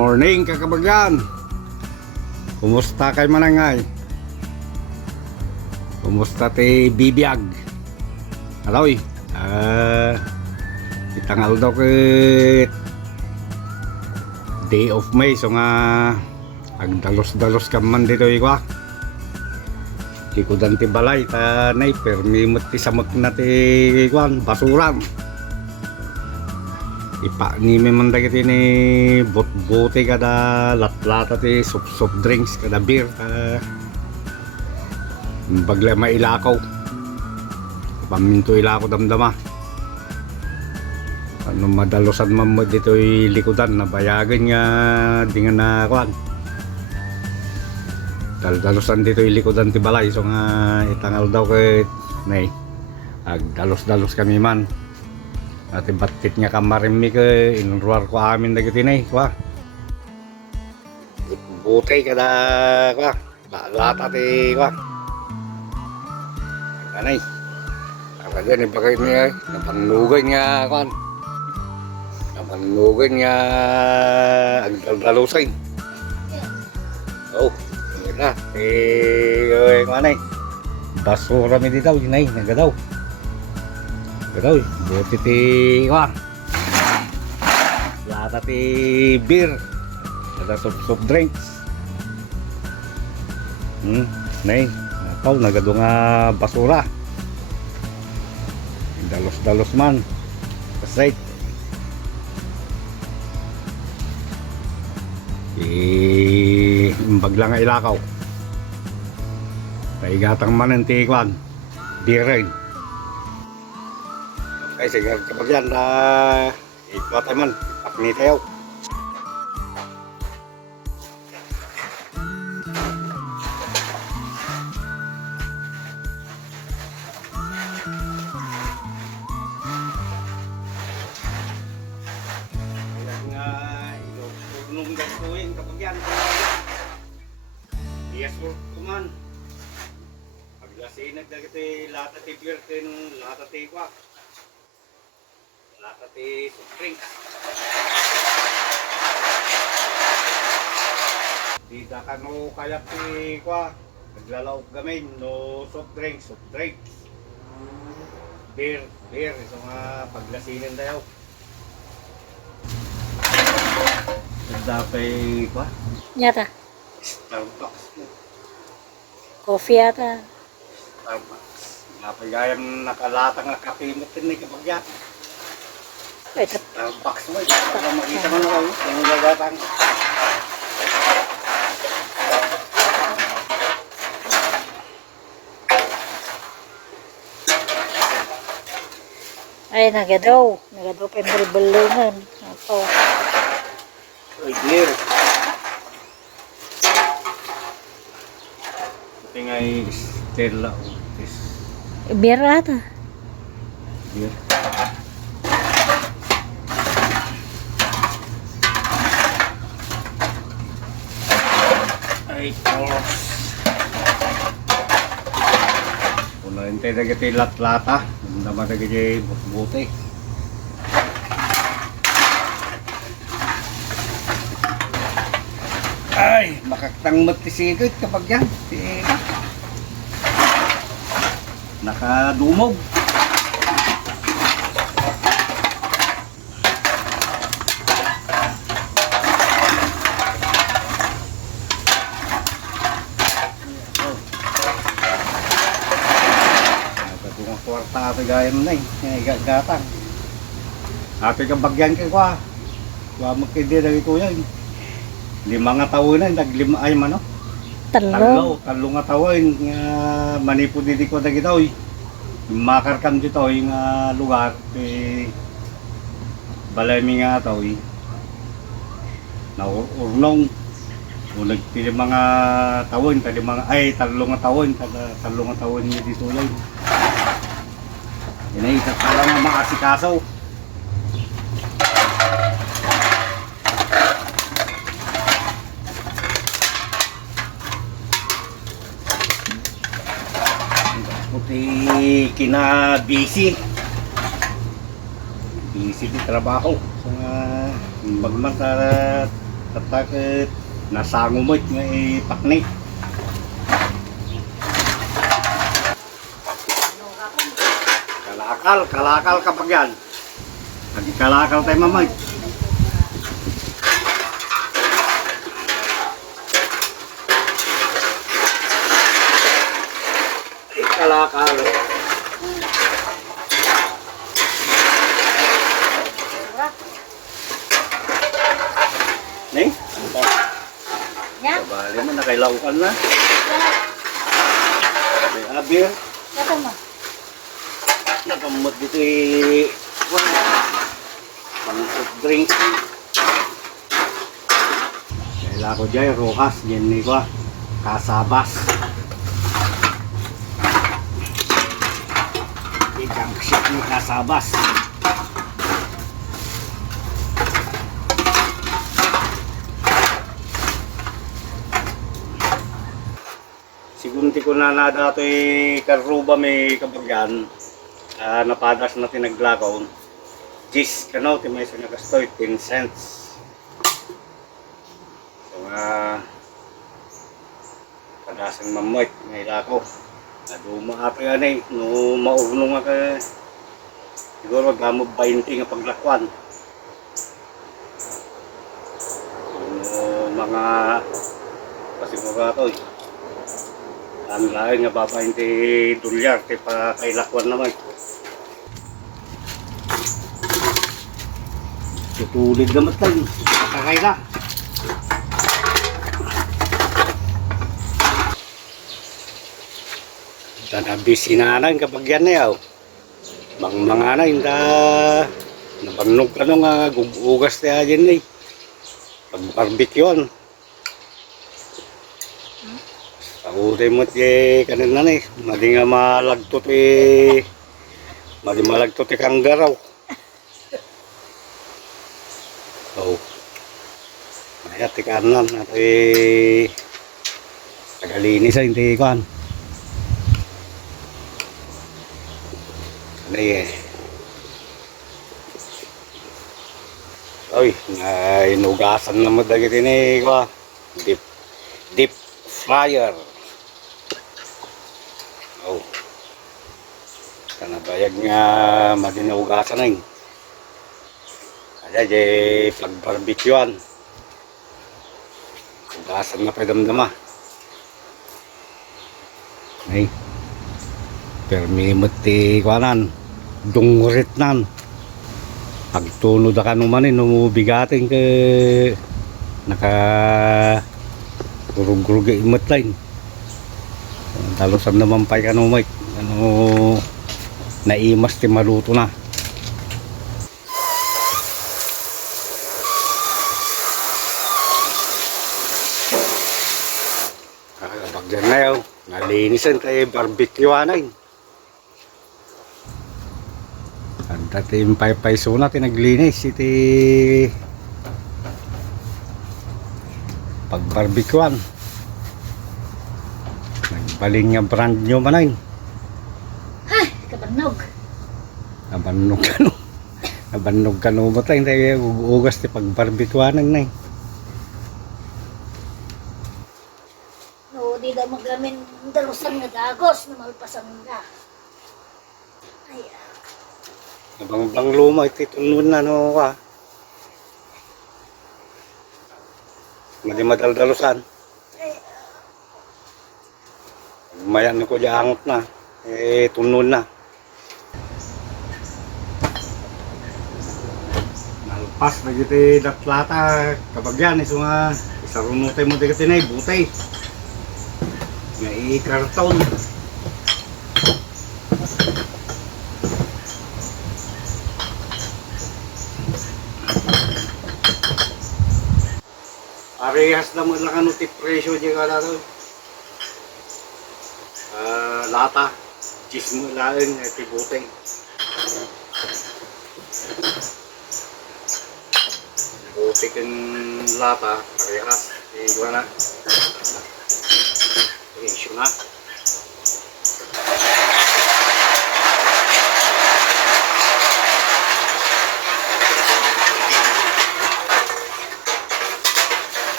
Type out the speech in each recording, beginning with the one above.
Morning kakabagyan. Kumusta kay manangay? Kumusta ti bibiyag? Aroy, itangal daw kay day of May. So nga agdalos-dalos ka man dito ikwa. Ikudan ti balay ta nay permimot ti samot na ti ikwan basuran. Ipa ni memang dagiti ni bot-bote kada latlata ti soft drinks kada beer bagla mailakaw paminto ilakaw damdama ano madalosan man mo dito likudan na bayagan nga di nga na kuan dalosan dito likudan ti balay. So nga itangal daw kay nay agdalos-dalos kami man at batit nga kamarimi ka inruar ko amin dagiti nay kwa butay kada kwa lata ti kwa anay apa dyan ibagay niya napanlugan nga kwa napanlugan nga agdaldalusin. Oh na kwa nay basura mi ditaw nay nagadaw gadaw buti ti wa lata ti beer kada soft drinks nay nataw nagado nga basura dalos-dalos man kasay imbag lang nga ilakaw naigatang man ang tikwan beer rin. Ay sige kapag yan ito tayo man pakni tayo nga ilunong gagawin kapag yan yes kuman paglasinag dagiti lata ti beer ken lata ti kwa lata ti soft drinks. Di da ka no kaya ti kwa naglalaw gamin no soft drinks. Beer. So nga paglasinan tayo. Dapay kwa? Yata. Starbucks. Coffee yata. Starbucks. Napagayang nakalata nga kape mo tin kapag yan. Ito. Starbucks mo. Para makita mo na yung gagatang. Ay, nagadaw pa yung balbalungan. Ito. Ay, beer. Ito nga Stella Otis. Beer ata. Beer. Ay, polos. Puno yung tayo nagiti latlata. Naman nagiti buti. Ay, makaktang matisigit kapag yan. Nakadumog. Nakadumog kwarta ate gaya mo na gatang. Ate kabagyan kayo kwa. Kwa magkindi na ito yan. 5 nga taon na naglima ay mano. Talo. Talo nga taon nga manipo didi ko dagito makarkam dito nga lugar balay mi nga tawi na urnong ulag ti mga taon kadi mga ay 3 nga taon kada 3 nga taon ni dito yan. Inay tatala nga maasikaso. Puti kina busy di trabaho. So nga magmata tatakit nasangumot nga ipaknik. Kalakal kapag yan. Kalakal tayo mamay. Kalakal. Ning? Ya? Bali mo, nakailawan na. May abir. Kata mo? Nakamot dito pang-soft drink. Kailangan ko dyan, rokas, yan ko, kasabas. Ikang shit ni kasabas. Sigunti ko na dato karuba may kabagyan. Napadas na tinaglakaw. Gis kano ti may sinagastoy 10 cents. So padasan mamoy may lako. Naduma ato yan no maugno nga ka siguro gamo 20 nga paglakwan. No mga pasiguro ang lain nga ba 20 dolyar ti pa kailakwan naman. Tutulid naman tayo. Kakaila. Tanabisi na lang kapag yan na yaw. Mga na yung nabangnog ka nung gugugas na yan eh. Pag barbecue. Ako tayo mo kanina na eh. Madi nga malagtot madi malagtot kanggaraw. Oh. Mayat kanan at tagalinis sa hindi kan. Ano Oy, inugasan na mo dagit ini ko. Deep fryer. Oh. Kana bayag nga madinaugasan na yun. Kaya pag-barbecuean. Ugasan na pa damdama. Ay. Permimot ti kuanan. Dungurit nan. Pagtunod ka numan bigating ke naka gurug-gurug imot lain. Talusan naman pa ka numay. Naimas ti maluto na. Bagyan na yaw. Nalinisan tayo barbecuean. Ang dati yung pay-payso na tinaglinis iti pag-barbecuean. Nagbaling nga brand nyo manay. Ay, kabanog. Nabanog ka no. Nabanog ka no ba tayo ugas ti pag-barbecuean na No, di daw magamin dalusan nga dagos na malpasan nga. Ay, Nabang luma iti tunod na no ka. Madi madaldalusan. Mayan ko diangot na. Tunod na. Nalpas na giti datlata kabagyan iso nga isarunutay mo digiti na butay. Nga ikarton. Parehas naman lang ano ti presyo di ka na lata, cheese mo lain, iti buteng. Butik yung lata, parehas, iwa na. Presyo na.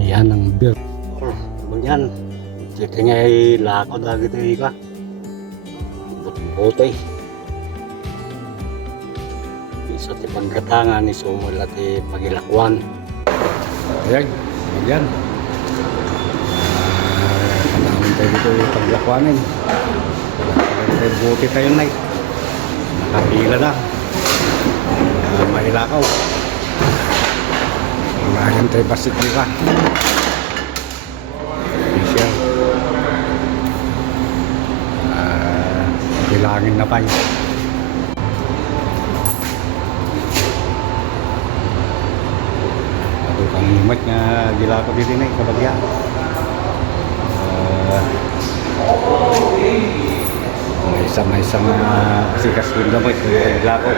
Yan ang beer. Yan. Jadi ngay lakad lagi tayo ka. Butoy. Isa ti pagkatangan ni sumula ti pagilakwan. Ayan. Yan. Kanamin tayo dito yung paglakwanin. Tayo buti tayo na. Nakapila na. Mahilakaw. Ngayon tayo basik nila. Siya. Bilangin na pa yun. Ako kang lumat nga gila ko dito na kabagya. May isang asikas din naman gila ko.